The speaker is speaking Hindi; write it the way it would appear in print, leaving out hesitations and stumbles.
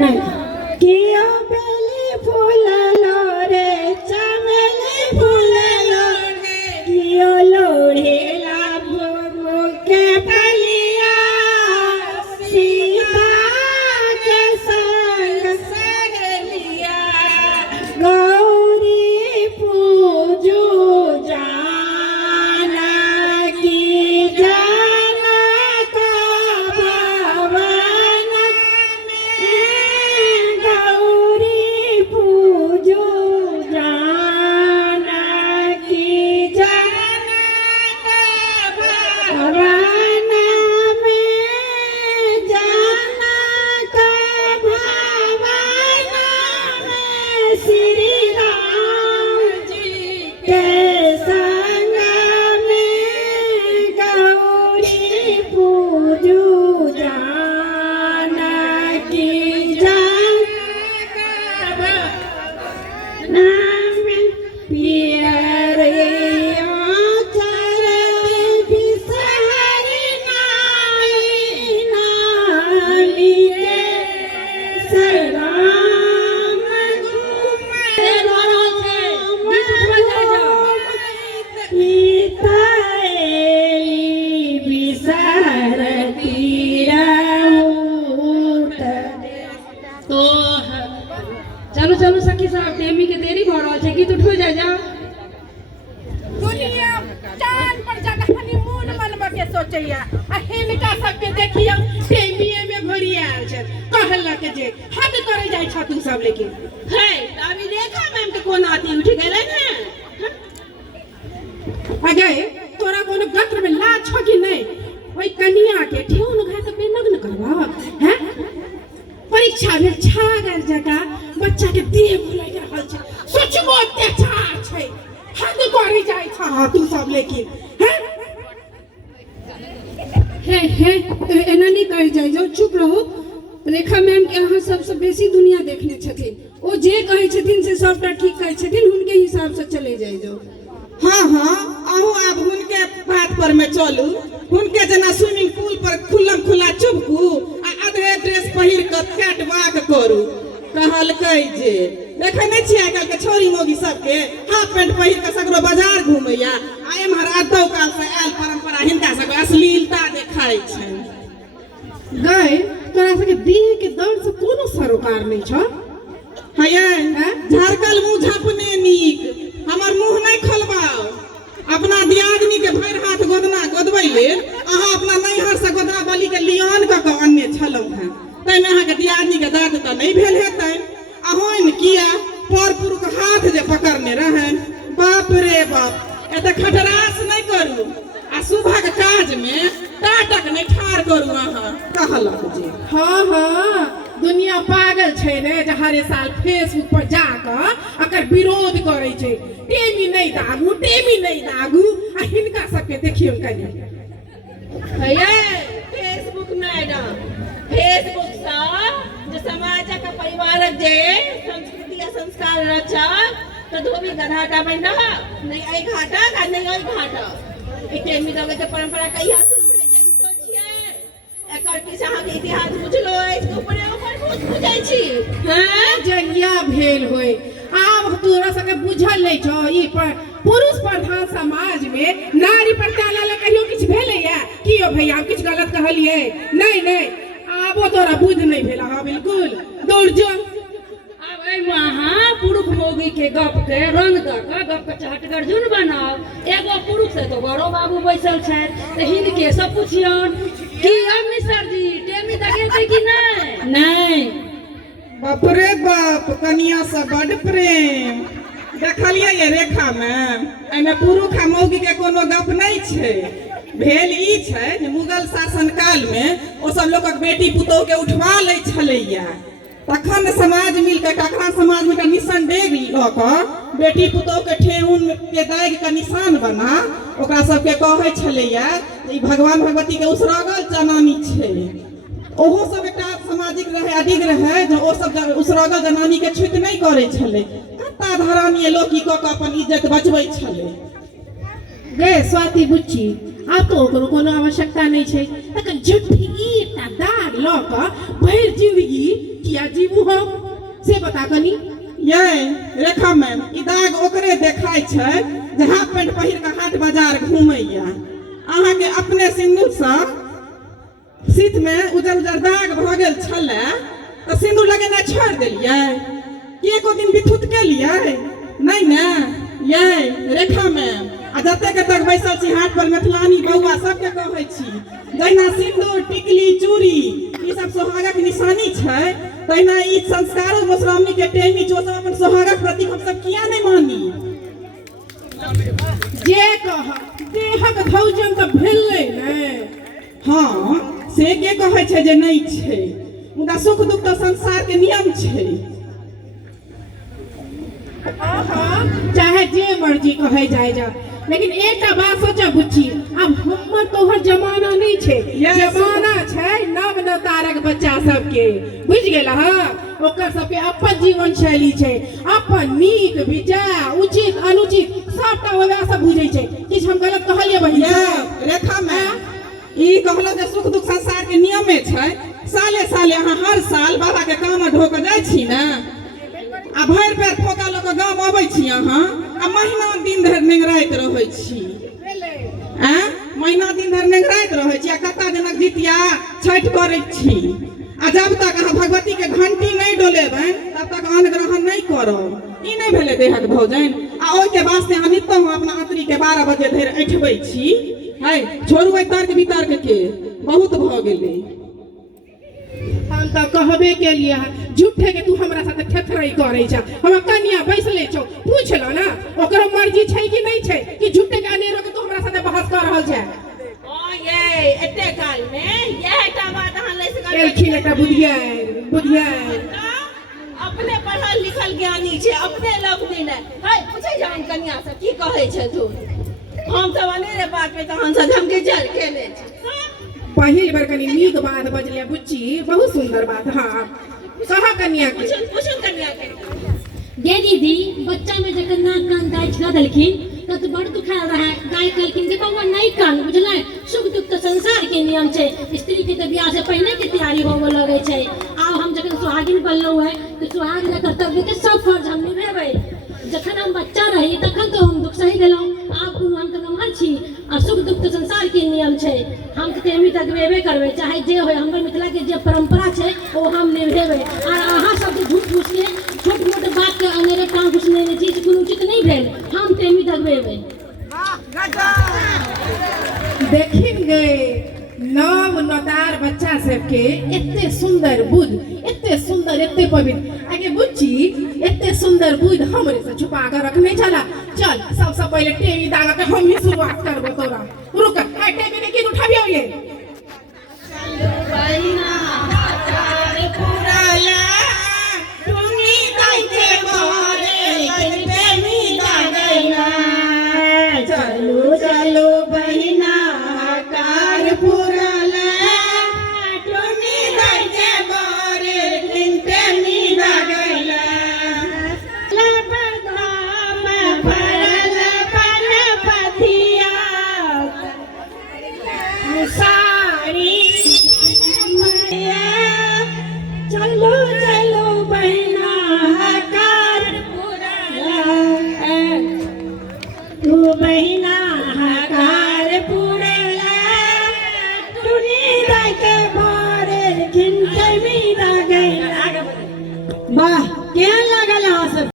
नहीं कियो बेली फूललो रे चमेली फूललो रे कियो लोढ़ेला के पलिया सीता के संग सगलिया गौरी पूजू जाना की जाना का भवन में गौरी पूजू जाना की जाना का भवन में जाना का भवन में श्री राम जी के संग में गौरी पूजू जाना की जाना का भवन में पियर तो चलो चलो सखी साहब टेमी के देरी भ रहल छै गीत उठो जा जा दुनिया चांद पर जाकर हनीमून मनबे के सोचैया आ हिनका सबके देखियो टेमीए में घोरियाल छै कहलक जे हद करे जाय छ तू सब लेकिन है अभी रेखा मैम के कोन आती उठ गेलै ने अगे तोरा कोनो गत्र में लाज छ कि नहीं ओई कनिया के ठेउन घात पे नग्न करबा हैं परीक्षा में छागर जगह बच्चा के देह भुलाइ रहल छै सोचबो अत्याचार छै हद करे जाय छ तू सब लेकिन हैं हे एना नहीं कर जाय जो चुप रहो रेखा मैम के अहाँ सबसे बेसी दुनिया देखने छथिन ओ जे कहै छथिन से सबटा ठीक कहै छथिन हुनके हिसाब से चले जाय जो हाँ हाँ अहू आब हुनके बात पर में चलू हुनके जना स्विमिंग पूल पर खुल्लम खुल्ला चुपकू आ आधे ड्रेस पहिर के कैट वॉक करू कहलकै जे देखे नहीं छियै आइ काल्हि के छोरी मोगी सबके हाफ पैंट पहिर के सगरो बाजार घूमैया आ एम्हर अदौ काल से आयल परंपरा हिनका सबके अश्लीलता देखाइ छै गए तोरा सबके देह के दर्द से कोनो सरोकार नहीं छ हये झारकल मुंह झापने नीक हमर मुंह नहीं खोलबाओ अपना दियादनी के भरि हाथ गोदना गोदबै लेल अहाँ अपना नैहर से गोदना बलि के लियान क के अन्य छलहुं हैं तै में अहाँ के दियादनी के दर्द त नहीं भेल हेतै अहोइन किया पर पुरुष हाथ जे पकड़ने रहन बाप रे बाप एते खटरास नहीं करू आ सुबह के काज में टाटक नहीं ठार करू अहाँ कहलक जे हाँ हाँ दुनिया पागल छै रे जे हर साल फेसबुक पर जाकर अकर विरोध करे छै टेमी नहीं दागू आ हिनका सबके देखियो कनी ये फेसबुक मैडम फेसबुक से जे समाजक परिवारक जे संस्कृति आ संस्कार रचक तो धोबी गधाटा बन रहा नहीं आई घाटा का नहीं आई घाटा ई टेमी दगे के परंपरा कहिया शुरू भेलै जन सोचिए एकर पीछे अहाँ के इतिहास बुझलो अछि ऊपर बुझै छी हां जंगिया भेल होय आब तोरा सबके बुझल नहीं छौ ई पर पुरुष प्रधान समाज में नारी प्रत्याला ले कहियो किछ भेलैया कियो भैया किछ गलत कहलिए नहीं आबो तोरा बुझ नहीं भेला हां बिल्कुल दौड़ जो अब ए वहां पुरुष मोगी के गप के रंग द के गप के चहटगर जुन बनाओ एगो पुरुष से तो बड़ो बाबू बैसल छै त हिनके सब पूछियन कि अब मिसर जी टेमी दगे कि नहीं बाप रे बाप कनिया से बड़ प्रेम देखलिए ये रेखा में एमे पुरुष आ मौगी के कोनो गप नहीं छै भेल ई छै जे मुगल शासन काल में ओ सब लोगक बेटी पुतोह के उठवा लै छलैया तखन समाज मिल के ककरा समाज में का निसंदेह ल क बेटी पुतोह के ठेहुन के दाग के निशान बना ओकरा सबके कहै छलैया ई भगवान भगवती के उसरगल जनानी छै ओहो सब एक सामाजिक रहे अडिग रहे जो ओ सब उसरगल जनानी के छुत नहीं करे छले कता धरानी लोग की क अपन इज्जत बचबै छले गे स्वाति बुच्ची आब तो कोनो आवश्यकता नहीं छै तक झूठी एकटा दाग ल लौका भर जिंदगी किया जीवू हम से बता कनी। ये रेखा मैम ई दाग ओकरे देखाय छै जे हाफ पैंट पहिर के हाट बाजार घूमैया। अहाँ के अपने सिंदूर सँ शीत में उजर उजर दाग भ गेल छलै त सिंदूर लगेनाइ छोड़ि देलियै कि एको दिन बिथुत केलियै नहीं ने। ये रेखा मैम आ जते के तक बैसल छी हाट पर मैथिलानी बौआ सबके कहै छी जहिना सिंदूर टिकली चूड़ी ई सब सोहागक निशानी छै तहिना ई संस्कारो मधुश्रावणी के टेमी चोसब अपन सोहागक प्रति हम सब किया नहीं मानी। जे कह देहक भौजन त भेलै ने। हाँ से के कहै छै जे नहीं छै मुदा सुख दुख तो संसार के नियम छै। चाहे जे मर्जी कहे जाए जा लेकिन एकटा बात सोचा बुच्ची अब हमर तोहर जमाना नहीं छे जमाना छै नव नवतारक बच्चा सबके बुझ गेल ह ओकर सबके अपन जीवन शैली छै अपन नीक विचार उचित अनुचित सबटा ओकरा सब बुझै छै। किछ हम गलत कहलिए बहिया रेखा मैम ई कहलो जे सुख दुख संसार के नियमे छै साले साले अहाँ हर साल बाबा के काम में ढोक जाइ छी ना आ भरि पेट फोका लोक गाम अबै छी अहाँ आ महीना दिन धरि नेंगराइत रहै छी। महीना दिन धरि नेंगराइत रहै छी आ कता दिनक जितिया छठि करै छी आ जब तक अहाँ भगवती के घंटी नहीं डोलेबनि तब तक अन्न ग्रहण नहीं करब। ई नहीं भेलै देहक भोजन आ ओहि के वास्ते अहाँ नित्य अपना अतरी के 12 बजे धरि ऐठबै छी। है छोड़ू एहि तर्क वितर्क के बहुत भ गेलै। हम तो कहबे के लिए झूठे के तू हमरा साथे ठेठरई करे छ हम कन्या बैसले छौ पूछ लो ना ओकरो मर्जी छै कि नहीं छै कि झूठे के अनेरो के तू हमरा साथे बहस कर रहल छै। ओ ये एते काल में यहटा बात अहाँ ले सक एलखिन एकटा बुधिया अपने पढ़ल लिखल ज्ञानी छै अपने लोग दिन है पूछे जान कन्या से की कहै छै तू हम सब अनेरे बात पे तहन से धमके चल केने छी। पहिल बार कनी नीक बात बजलिया बुच्ची बहुत सुंदर बात। हाँ कहा कन्या के पूछन कन्या के गे दीदी बच्चा में जखन नाक कान दाइ छला देलखिन त बड़ दुखाल रहा दाइ कहलखिन जे बउआ नहीं कान बुझलै सुख दुख तो संसार के नियम छै स्त्री के तो ब्याह से पहले के तैयारी होवे लगे छै। आब हम जखन सुहागिन बनलौ है तो सुहाग के कर्तव्य के सब फर्ज हम निभेबै। जखन हम बच्चा रही तखन तो हम दुख सही गेलौ आब हम तो नमहर छी और सुख दुख तो संसार के नियम छै हम तो तेमी तकबेबे करबै चाहे जे होय हमर मिथिला के जे परंपरा छै वो हम निभेबै। और अहाँ सब झूठ फूस के छोट मोट बात के अनेरे काम घुसने ने चीज कोनो उचित नहीं भेल हम तेमी तकबेबै। देखिन गए नव नतार बच्चा सबके एते सुंदर बुध एते सुंदर एते पवित्र आगे बुच्ची एते सुंदर बुध हमरे से छुपा कर रखने चला। चल सबसे पहले टेमी दागा के हम ही शुरुआत करबो तोरा रुक है टेमी ने की उठाबियो ये चलो चलो बहिना कार पुरला टोनी दैते बारे किनते नी लगैला लपदाम परल पर पथिया साड़ी चलो चलो बहिना कार पुरला तू बहिना हकार पुरला टुनी दाई के बारे खिंते मी लगैला। वाह